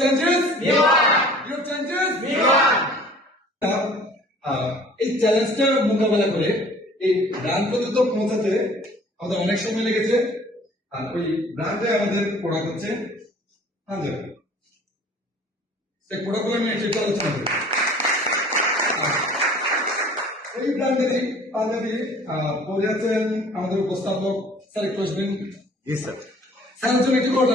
changes? Your changes? এই চ্যালেঞ্জটা মোকাবেলা করে এই ব্র্যান্ড পর্যন্ত পৌঁছাতে আমাদের অনেক সময় লেগেছে। আর ওই ব্র্যান্ডে আমাদের প্রোডাক্ট হচ্ছে। পাঞ্জাবি সেই প্রোডাক্টগুলো আমি একটু আলোচনা করি। এই ব্র্যান্ডেরই পাঞ্জাবি পরে আছেন আমাদের উপস্থাপক স্যার একটু আসবেন। স্যার স্যার জন্য একটু কথা